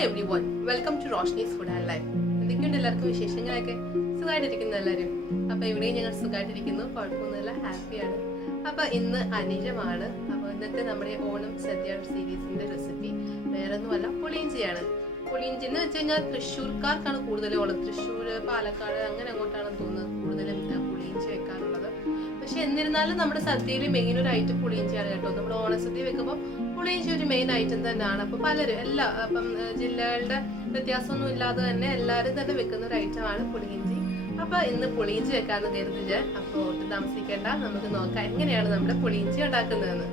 Hi everyone, welcome to Roshni's Food and Life. എന്തൊക്കെയുണ്ട് എല്ലാവർക്കും വിശേഷങ്ങളൊക്കെ? സുഖമായിട്ടിരിക്കുന്നു എല്ലാവരും. അപ്പോൾ ഇവിടെയും ഞങ്ങൾ സുഖമായിട്ടിരിക്കുന്നു, കുഴപ്പമൊന്നുമില്ല, ഹാപ്പിയാണ്. അപ്പോൾ ഇന്ന് അനിഴമാണ്. അപ്പോൾ ഇന്നത്തെ നമ്മുടെ ഓണം സദ്യ സീരീസിന്റെ റെസിപ്പി വേറെ ഒന്നുമല്ല, പുളിയിഞ്ചിയാണ്. പുളിയിഞ്ചി എന്ന് വെച്ച് കഴിഞ്ഞാൽ തൃശ്ശൂർക്കാർക്കാണ് കൂടുതലും ഉള്ളത്. തൃശ്ശൂർ, പാലക്കാട് അങ്ങനെ അങ്ങോട്ടാണെന്ന് തോന്നുന്നത് കൂടുതലും പുളിയിഞ്ചി വെക്കാറുള്ളത്. പക്ഷെ എന്നിരുന്നാലും നമ്മുടെ സദ്യയിൽ മെയിൻ ഒരു ഐറ്റം പുളിയിഞ്ചിയാണ് കേട്ടോ. നമ്മൾ ഓണസദ്യ വെക്കുമ്പോൾ പുളിയിഞ്ചി ഒരു മെയിൻ ഐറ്റം തന്നെയാണ്. അപ്പോൾ പലരും അപ്പം ജില്ലകളുടെ വ്യത്യാസമൊന്നും ഇല്ലാതെ തന്നെ എല്ലാവരും തന്നെ വെക്കുന്ന ഒരു ഐറ്റമാണ് പുളിയിഞ്ചി. അപ്പൊ ഇന്ന് പുളിയിഞ്ചി വെക്കാന്ന് കരുതിച്ച്. അപ്പോൾ ഒട്ടും താമസിക്കേണ്ട, നമുക്ക് നോക്കാം എങ്ങനെയാണ് നമ്മുടെ പുളിയിഞ്ചി ഉണ്ടാക്കുന്നതെന്ന്.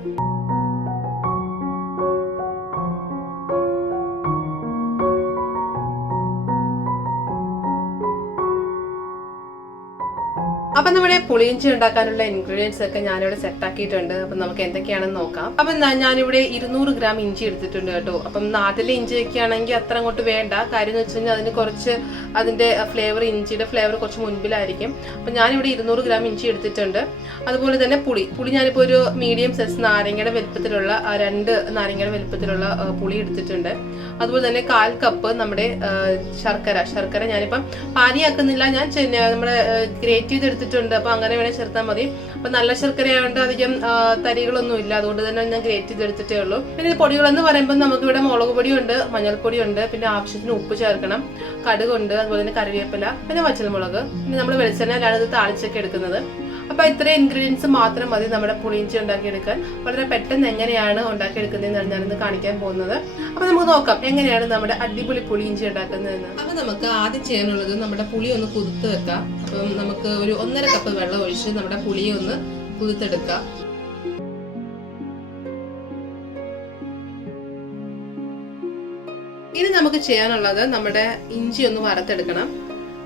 അപ്പൊ നമ്മുടെ പുളിയിഞ്ചി ഉണ്ടാക്കാനുള്ള ഇൻഗ്രീഡിയൻസ് ഒക്കെ ഞാനിവിടെ സെറ്റ് ആക്കിയിട്ടുണ്ട്. അപ്പൊ നമുക്ക് എന്തൊക്കെയാണെന്ന് നോക്കാം. അപ്പൊ ഞാനിവിടെ 200 ഗ്രാം ഇഞ്ചി എടുത്തിട്ടുണ്ട് കേട്ടോ. അപ്പം നാട്ടിലെ ഇഞ്ചി ഒക്കെ ആണെങ്കിൽ അത്ര അങ്ങോട്ട് വേണ്ട. കാര്യം എന്ന് വെച്ച് കഴിഞ്ഞാൽ അതിന് കുറച്ച് അതിന്റെ ഫ്ലേവർ, ഇഞ്ചിയുടെ ഫ്ലേവർ കുറച്ച് മുൻപിലായിരിക്കും. അപ്പൊ ഞാനിവിടെ 200 ഗ്രാം ഇഞ്ചി എടുത്തിട്ടുണ്ട്. അതുപോലെ തന്നെ പുളി ഞാനിപ്പോൾ ഒരു മീഡിയം സൈസ് നാരങ്ങയുടെ വലുപ്പത്തിലുള്ള 2 നാരങ്ങയുടെ വലുപ്പത്തിലുള്ള പുളി എടുത്തിട്ടുണ്ട്. അതുപോലെ തന്നെ 1/4 കപ്പ് നമ്മുടെ ശർക്കര ഞാനിപ്പം പാനിയാക്കുന്നില്ല, ഞാൻ നമ്മുടെ ഗ്രേറ്റ് ചെയ്തെടുത്തിട്ടുണ്ട്. അപ്പൊ അങ്ങനെ വേണേൽ ചേർത്താൽ മതി. അപ്പൊ നല്ല ശർക്കര ആയതുകൊണ്ട് അധികം തരികളൊന്നും ഇല്ല, അതുകൊണ്ട് തന്നെ ഞാൻ ഗ്രേറ്റ് ചെയ്തെടുത്തിട്ടേ ഉള്ളൂ. പിന്നെ പൊടികളെന്ന് പറയുമ്പോൾ നമുക്ക് ഇവിടെ മുളക് പൊടിയുണ്ട്, മഞ്ഞൾപ്പൊടിയുണ്ട്, പിന്നെ ആവശ്യത്തിന് ഉപ്പ് ചേർക്കണം, കടുകുണ്ട്, അതുപോലെ തന്നെ കറിവേപ്പില, പിന്നെ വറ്റൽമുളക്, പിന്നെ നമ്മൾ വെളിച്ചെണ്ണയിലാണ് ഇത് താളിച്ചൊക്കെ എടുക്കുന്നത്. അപ്പൊ ഇത്രയും ഇൻഗ്രീഡിയൻസ് മാത്രം മതി നമ്മുടെ പുളിയിഞ്ചി ഉണ്ടാക്കിയെടുക്കാൻ. വളരെ പെട്ടെന്ന് എങ്ങനെയാണ് ഉണ്ടാക്കിയെടുക്കുന്നതെന്നാണ് ഞാനിന്ന് കാണിക്കാൻ പോകുന്നത്. അപ്പൊ നമുക്ക് നോക്കാം എങ്ങനെയാണ് നമ്മുടെ അടിപൊളി പുളിയിഞ്ചി ഉണ്ടാക്കുന്നതെന്ന്. അപ്പൊ നമുക്ക് ആദ്യം ചെയ്യാനുള്ളത് നമ്മുടെ പുളി ഒന്ന് കുതിർത്ത് വെക്കാം. അപ്പം നമുക്ക് ഒരു 1.5 കപ്പ് വെള്ളം ഒഴിച്ച് നമ്മുടെ പുളിയെ ഒന്ന് കുതിർത്തെടുക്കാം. ഇനി നമുക്ക് ചെയ്യാനുള്ളത് നമ്മുടെ ഇഞ്ചി ഒന്ന് വറുത്തെടുക്കണം.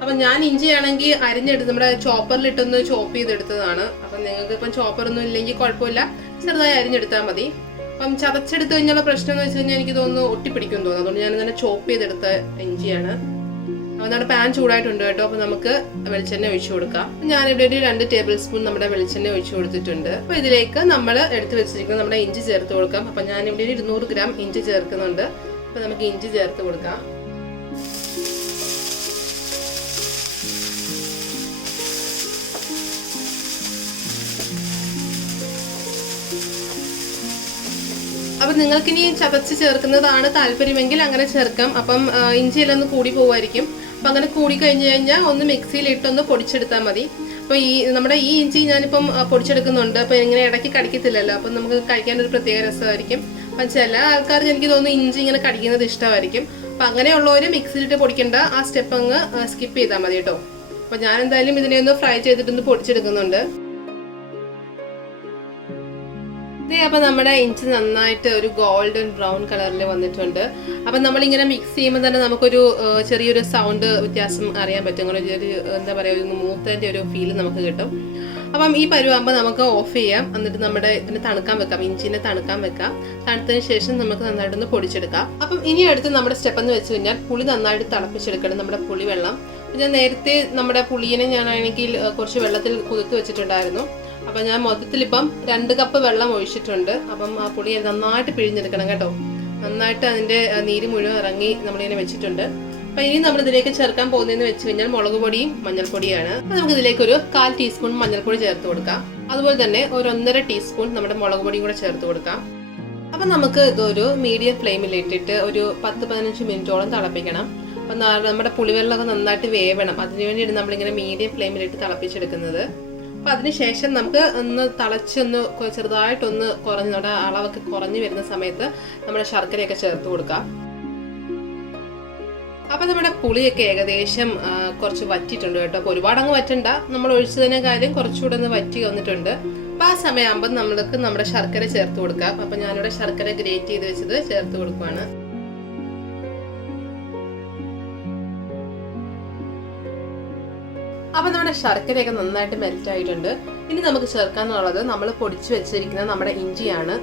അപ്പൊ ഞാൻ ഇഞ്ചി ആണെങ്കിൽ അരിഞ്ഞെടുത്ത് നമ്മുടെ ചോപ്പറിലിട്ടൊന്ന് ചോപ്പ് ചെയ്തെടുത്തതാണ്. അപ്പൊ നിങ്ങൾക്ക് ഇപ്പം ചോപ്പറൊന്നും ഇല്ലെങ്കിൽ കുഴപ്പമില്ല, ചെറുതായി അരിഞ്ഞെടുത്താൽ മതി. അപ്പം ചതച്ചെടുത്ത് കഴിഞ്ഞുള്ള പ്രശ്നം എന്ന് വെച്ച് കഴിഞ്ഞാൽ എനിക്ക് തോന്നുന്നു ഒട്ടിപ്പിടിക്കും തോന്നുന്നു. അതുകൊണ്ട് ഞാൻ ഇങ്ങനെ ചോപ്പ് ചെയ്തെടുത്ത ഇഞ്ചിയാണ്. അപ്പൊ നമ്മുടെ പാൻ ചൂടായിട്ടുണ്ട് കേട്ടോ. അപ്പൊ നമുക്ക് വെളിച്ചെണ്ണ ഒഴിച്ചു കൊടുക്കാം. ഞാനിവിടെ ഒരു 2 ടേബിൾ സ്പൂൺ നമ്മുടെ വെളിച്ചെണ്ണ ഒഴിച്ചു കൊടുത്തിട്ടുണ്ട്. അപ്പൊ ഇതിലേക്ക് നമ്മൾ എടുത്ത് വെച്ചിരിക്കുന്ന നമ്മുടെ ഇഞ്ചി ചേർത്ത് കൊടുക്കാം. അപ്പൊ ഞാനിവിടെ ഒരു 200 ഗ്രാം ഇഞ്ചി ചേർക്കുന്നുണ്ട്. അപ്പൊ നമുക്ക് ഇഞ്ചി ചേർത്ത് കൊടുക്കാം. അപ്പൊ നിങ്ങൾക്ക് ഇനി ചതച്ച് ചേർക്കുന്നതാണ് താല്പര്യമെങ്കിൽ അങ്ങനെ ചേർക്കാം. അപ്പം ഇഞ്ചിയെല്ലാം ഒന്ന് കൂടി പോവായിരിക്കും. അപ്പൊ അങ്ങനെ കൂടി കഴിഞ്ഞു കഴിഞ്ഞാൽ ഒന്ന് മിക്സിയിലിട്ടൊന്ന് പൊടിച്ചെടുത്താൽ മതി. അപ്പൊ നമ്മുടെ ഈ ഇഞ്ചി ഞാനിപ്പം പൊടിച്ചെടുക്കുന്നുണ്ട്. അപ്പൊ ഇങ്ങനെ ഇടയ്ക്ക് കടിക്കത്തില്ലല്ലോ, അപ്പൊ നമുക്ക് കഴിക്കാൻ ഒരു പ്രത്യേക രസമായിരിക്കും. അപ്പൊ ചില ആൾക്കാർക്ക് എനിക്ക് തോന്നുന്നു ഇഞ്ചി ഇങ്ങനെ കടിക്കുന്നത് ഇഷ്ടമായിരിക്കും. അപ്പൊ അങ്ങനെയുള്ളവര് മിക്സിയിലിട്ട് പൊടിക്കേണ്ട, ആ സ്റ്റെപ്പ് അങ്ങ് സ്കിപ്പ് ചെയ്താൽ മതി കേട്ടോ. അപ്പൊ ഞാൻ എന്തായാലും ഇതിനെ ഒന്ന് ഫ്രൈ ചെയ്തിട്ടൊന്ന് പൊടിച്ചെടുക്കുന്നുണ്ട്. അപ്പൊ നമ്മുടെ ഇഞ്ചി നന്നായിട്ട് ഒരു ഗോൾഡൻ ബ്രൗൺ കളറിൽ വന്നിട്ടുണ്ട്. അപ്പൊ നമ്മളിങ്ങനെ മിക്സ് ചെയ്യുമ്പോൾ തന്നെ നമുക്കൊരു ചെറിയൊരു സൗണ്ട് വ്യത്യാസം അറിയാൻ പറ്റും. അങ്ങനെ ഒരു എന്താ പറയുക, ഒരു മൂത്തതിന്റെ ഒരു ഫീൽ നമുക്ക് കിട്ടും. അപ്പം ഈ പരുവാകുമ്പോൾ നമുക്ക് ഓഫ് ചെയ്യാം. എന്നിട്ട് നമ്മുടെ ഇതിനെ തണുക്കാൻ വെക്കാം, ഇഞ്ചിനെ തണുക്കാൻ വെക്കാം. തണുത്തതിന് ശേഷം നമുക്ക് നന്നായിട്ടൊന്ന് പൊടിച്ചെടുക്കാം. അപ്പം ഇനി അടുത്ത് നമ്മുടെ സ്റ്റെപ്പ് എന്ന് വെച്ച് കഴിഞ്ഞാൽ പുളി നന്നായിട്ട് തിളപ്പിച്ചെടുക്കണം, നമ്മുടെ പുളി വെള്ളം. ഞാൻ നേരത്തെ നമ്മുടെ പുളിയെ ഞാനാണെങ്കിൽ കുറച്ച് വെള്ളത്തിൽ കുതിർത്ത് വെച്ചിട്ടുണ്ടായിരുന്നു. അപ്പൊ ഞാൻ മൊത്തത്തിൽ ഇപ്പം 2 കപ്പ് വെള്ളം ഒഴിച്ചിട്ടുണ്ട്. അപ്പം ആ പുളി നന്നായിട്ട് പിഴിഞ്ഞെടുക്കണം കേട്ടോ. നന്നായിട്ട് അതിന്റെ നീര് മുഴുവൻ ഇറങ്ങി നമ്മളിങ്ങനെ വെച്ചിട്ടുണ്ട്. അപ്പൊ ഇനി നമ്മൾ ഇതിലേക്ക് ചേർക്കാൻ പോകുന്നതെന്ന് വെച്ച് കഴിഞ്ഞാൽ മുളക് പൊടിയും മഞ്ഞൾപ്പൊടിയാണ്. അപ്പൊ നമുക്ക് ഇതിലേക്ക് ഒരു 1/4 ടീസ്പൂൺ മഞ്ഞൾപ്പൊടി ചേർത്ത് കൊടുക്കാം. അതുപോലെ തന്നെ ഒരു 1.5 ടീസ്പൂൺ നമ്മുടെ മുളക് പൊടിയും കൂടെ ചേർത്ത് കൊടുക്കാം. അപ്പൊ നമുക്ക് ഇതൊരു മീഡിയം ഫ്ലെയിമിൽ ഇട്ടിട്ട് ഒരു 10-15 മിനിറ്റോളം തിളപ്പിക്കണം. അപ്പൊ നമ്മുടെ പുളിവെള്ളമൊക്കെ നന്നായിട്ട് വേവണം. അതിനുവേണ്ടിയാണ് നമ്മളിങ്ങനെ മീഡിയം ഫ്ലെയിമിലിട്ട് തിളപ്പിച്ചെടുക്കുന്നത്. അപ്പൊ അതിനുശേഷം നമുക്ക് ഒന്ന് തിളച്ചൊന്ന് ചെറുതായിട്ടൊന്ന് കുറഞ്ഞ് നമ്മുടെ അളവൊക്കെ കുറഞ്ഞു വരുന്ന സമയത്ത് നമ്മുടെ ശർക്കരയൊക്കെ ചേർത്ത് കൊടുക്കാം. അപ്പൊ നമ്മുടെ പുളിയൊക്കെ ഏകദേശം കുറച്ച് വറ്റിയിട്ടുണ്ട് കേട്ടോ. അപ്പൊ ഒരുപാട് അങ്ങ് വറ്റണ്ട, നമ്മൾ ഒഴിച്ചതിനെ കാര്യം കുറച്ചുകൂടെ ഒന്ന് വറ്റി വന്നിട്ടുണ്ട്. അപ്പൊ ആ സമയമാകുമ്പോൾ നമ്മൾക്ക് നമ്മുടെ ശർക്കര ചേർത്ത് കൊടുക്കാം. അപ്പൊ ഞാനിവിടെ ശർക്കര ഗ്രേറ്റ് ചെയ്ത് വെച്ചത് ചേർത്ത് കൊടുക്കുവാണ്. അപ്പൊ നമ്മുടെ ശർക്കരയൊക്കെ നന്നായിട്ട് മെൽറ്റ് ആയിട്ടുണ്ട്. ഇനി നമുക്ക് ചേർക്കാന്നുള്ളത് നമ്മൾ പൊടിച്ചു വെച്ചിരിക്കുന്ന നമ്മുടെ ഇഞ്ചിയാണ്.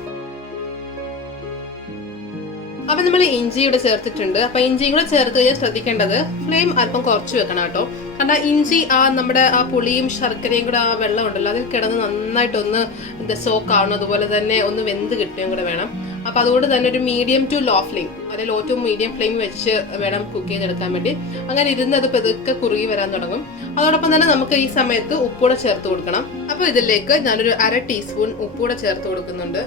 അപ്പൊ നമ്മൾ ഇഞ്ചി ഇവിടെ ചേർത്തിട്ടുണ്ട്. അപ്പൊ ഇഞ്ചിയും കൂടെ ചേർത്ത് കഴിഞ്ഞാൽ ശ്രദ്ധിക്കേണ്ടത് ഫ്ലെയിം അല്പം കുറച്ച് വെക്കണം കേട്ടോ. കാരണം ഇഞ്ചി നമ്മുടെ ആ പുളിയും ശർക്കരയും കൂടെ ആ വെള്ളം ഉണ്ടല്ലോ അതിൽ കിടന്ന് നന്നായിട്ടൊന്ന് സോക്ക് ആവണം, അതുപോലെ തന്നെ ഒന്ന് വെന്ത് കിട്ടുകയും കൂടെ വേണം. അപ്പോൾ അതുകൊണ്ട് തന്നെ ഒരു മീഡിയം ടു ലോ ഫ്ലെയിം, അല്ലെങ്കിൽ ലോ ടു മീഡിയം ഫ്ലെയിം വെച്ച് വേണം കുക്ക് ചെയ്തെടുക്കാൻ വേണ്ടി. അങ്ങനെ ഇരുന്നത് പതുക്കെ കുറുകി വരാൻ തുടങ്ങും. അതോടൊപ്പം തന്നെ നമുക്ക് ഈ സമയത്ത് ഉപ്പൂടെ ചേർത്ത് കൊടുക്കണം. അപ്പോൾ ഇതിലേക്ക് ഞാനൊരു 1/2 ടീസ്പൂൺ ഉപ്പൂടെ ചേർത്ത് കൊടുക്കുന്നുണ്ട്.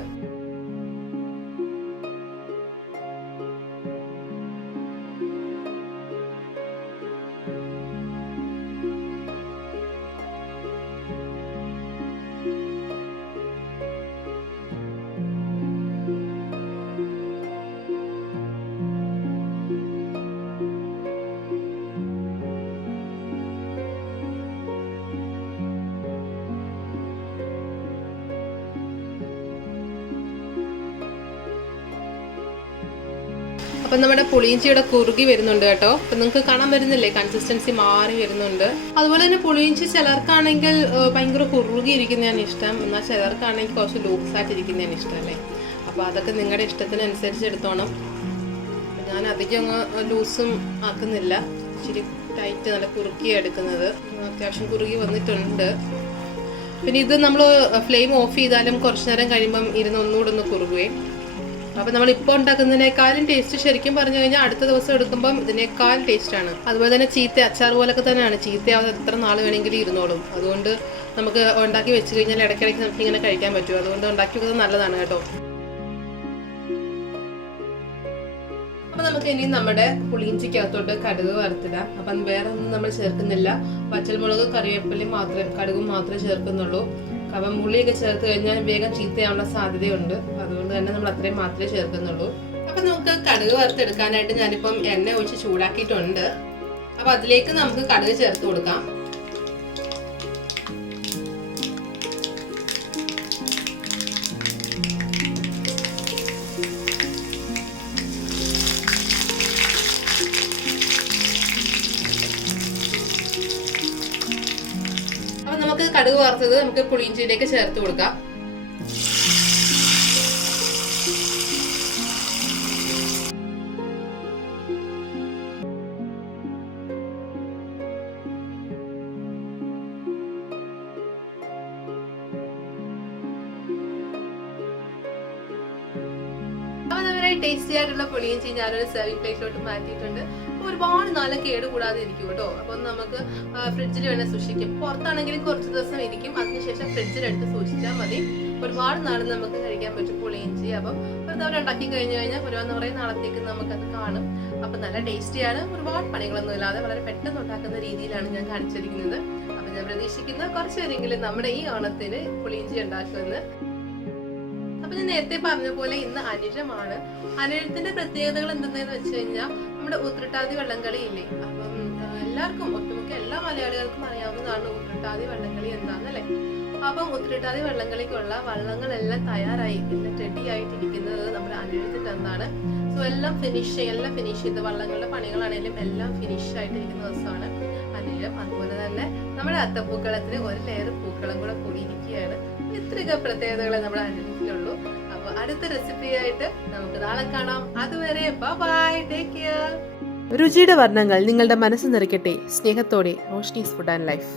അപ്പം നമ്മുടെ പുളിയിഞ്ചിയുടെ കുറുകി വരുന്നുണ്ട് കേട്ടോ. അപ്പം നിങ്ങൾക്ക് കാണാൻ വരുന്നില്ലേ, കൺസിസ്റ്റൻസി മാറി വരുന്നുണ്ട്. അതുപോലെ തന്നെ പുളിയിഞ്ചി ചിലർക്കാണെങ്കിൽ ഭയങ്കര കുറുകി ഇരിക്കുന്നതാണ് ഇഷ്ടം, എന്നാൽ ചിലർക്കാണെങ്കിൽ കുറച്ച് ലൂസായിട്ട് ഇരിക്കുന്നതാണ് ഇഷ്ടം അല്ലേ. അപ്പോൾ അതൊക്കെ നിങ്ങളുടെ ഇഷ്ടത്തിനനുസരിച്ച് എടുത്തോണം. ഞാൻ അധികം ലൂസും ആക്കുന്നില്ല, ഇച്ചിരി ടൈറ്റ് നല്ല കുറുക്കിയാണ് എടുക്കുന്നത്. അത്യാവശ്യം കുറുകി വന്നിട്ടുണ്ട്. പിന്നെ ഇത് നമ്മൾ ഫ്ലെയിം ഓഫ് ചെയ്താലും കുറച്ച് നേരം കഴിയുമ്പം ഒന്നുകൂടെ ഒന്ന് കുറുകുകയും. അപ്പം നമ്മൾ ഇപ്പോൾ ഉണ്ടാക്കുന്നതിനേക്കാളും ടേസ്റ്റ് ശരിക്കും പറഞ്ഞു കഴിഞ്ഞാൽ അടുത്ത ദിവസം എടുക്കുമ്പം ഇതിനേക്കാൾ ടേസ്റ്റാണ്. അതുപോലെ തന്നെ അച്ചാർ പോലൊക്കെ തന്നെയാണ്, ചീത്തയാവാതെ എത്ര നാൾ വേണമെങ്കിലും ഇരുന്നോളും. അതുകൊണ്ട് നമുക്ക് ഉണ്ടാക്കി വെച്ച് കഴിഞ്ഞാൽ ഇടയ്ക്കിടയ്ക്ക് നമുക്ക് ഇങ്ങനെ കഴിക്കാൻ പറ്റും. അതുകൊണ്ട് ഉണ്ടാക്കി വെക്കുന്നത് നല്ലതാണ് കേട്ടോ. അപ്പം നമുക്ക് ഇനി നമ്മുടെ പുളിയിഞ്ചിക്കകത്തോട്ട് കടുക് വറുത്തിടാം. അപ്പം വേറെ ഒന്നും നമ്മൾ ചേർക്കുന്നില്ല. പച്ചമുളക്, കറിവേപ്പിലയും കടുകും മാത്രമേ ചേർക്കുന്നുള്ളൂ. അപ്പം ഉള്ളിയൊക്കെ ചേർത്ത് കഴിഞ്ഞാൽ വേഗം ചീത്തയാവാനുള്ള സാധ്യതയുണ്ട്. അതുകൊണ്ട് തന്നെ നമ്മൾ അത്രയും മാത്രമേ ചേർക്കുന്നുള്ളൂ. അപ്പം നമുക്ക് കടുക് വറുത്തെടുക്കാനായിട്ട് ഞാനിപ്പം എണ്ണ ഒഴിച്ച് ചൂടാക്കിയിട്ടുണ്ട്. അപ്പം അതിലേക്ക് നമുക്ക് കടുക് ചേർത്ത് കൊടുക്കാം. നമുക്ക് കടുക് വറുത്തത് നമുക്ക് പുളിയിഞ്ചിയിലേക്ക് ചേർത്ത് കൊടുക്കാം. ടേസ്റ്റി ആയിട്ടുള്ള പുളിയിഞ്ചി ഞാനൊരു സെർവിംഗ് പ്ലേറ്റിലോട്ട് മാറ്റിയിട്ടുണ്ട്. ഒരുപാട് നാളെ കേട് കൂടാതെ ഇരിക്കും കേട്ടോ. അപ്പം നമുക്ക് ഫ്രിഡ്ജിൽ വേണേൽ സൂക്ഷിക്കും. പുറത്താണെങ്കിലും കുറച്ച് ദിവസം ഇരിക്കും. അതിനുശേഷം ഫ്രിഡ്ജിലെടുത്ത് സൂക്ഷിച്ചാൽ മതി. ഒരുപാട് നാൾ നമുക്ക് കഴിക്കാൻ പറ്റും പുളിയിഞ്ചി. അപ്പം വെറുതെ ഉണ്ടാക്കി കഴിഞ്ഞ് കഴിഞ്ഞാൽ കുറേ നാളത്തേക്ക് നമുക്കത് കാണും. അപ്പം നല്ല ടേസ്റ്റിയാണ്. ഒരുപാട് പണികളൊന്നും ഇല്ലാതെ വളരെ പെട്ടെന്ന് ഉണ്ടാക്കുന്ന രീതിയിലാണ് ഞാൻ കാണിച്ചിരിക്കുന്നത്. അപ്പം ഞാൻ പ്രതീക്ഷിക്കുന്ന കുറച്ച് പേരെങ്കിലും നമ്മുടെ ഈ ഓണത്തിന് പുളിയിഞ്ചി ഉണ്ടാക്കുമെന്ന്. അപ്പൊ ഞാൻ നേരത്തെ പറഞ്ഞ പോലെ ഇന്ന് അനിഴമാണ്. അനിഴത്തിന്റെ പ്രത്യേകതകൾ എന്തെന്ന് വെച്ച് കഴിഞ്ഞാൽ നമ്മുടെ ഉത്രട്ടാതി വള്ളംകളി ഇല്ലേ, അപ്പം എല്ലാവർക്കും ഒട്ടുമിക്ക എല്ലാ മലയാളികൾക്കും അറിയാവുന്നതാണ് ഉത്രട്ടാതി വള്ളംകളി എന്താന്നല്ലേ. അപ്പം ഉത്രട്ടാതി വള്ളംകളിക്കുള്ള വള്ളങ്ങളെല്ലാം തയ്യാറായി എല്ലാം റെഡി ആയിട്ടിരിക്കുന്നത് നമ്മുടെ അനിഴത്തിന്റെ അന്നാണ്. സോ എല്ലാം ഫിനിഷ് ചെയ്ത് വള്ളങ്ങളുടെ പണികളാണെങ്കിലും എല്ലാം ഫിനിഷ് ആയിട്ടിരിക്കുന്ന ദിവസമാണ് അനിഴം. അതുപോലെ തന്നെ നമ്മുടെ അത്തപ്പൂക്കളത്തിന് ഒരു ലെയർ പൂക്കളം കൂടെ കൂടിയിരിക്കുകയാണ്. ഇത്രയൊക്കെ പ്രത്യേകതകളെ നമ്മുടെ അനിഴത്തിലുള്ളൂ. അപ്പൊ അടുത്ത റെസിപ്പിയായിട്ട് നമുക്ക് നാളെ കാണാം. അതുവരെ ബൈ, ടേക്ക് കെയർ. രുചിയുടെ വർണ്ണങ്ങൾ നിങ്ങളുടെ മനസ്സ് നിറയ്ക്കട്ടെ. സ്നേഹത്തോടെ റോഷ്നീസ് ഫുഡ് ആൻഡ് ലൈഫ്.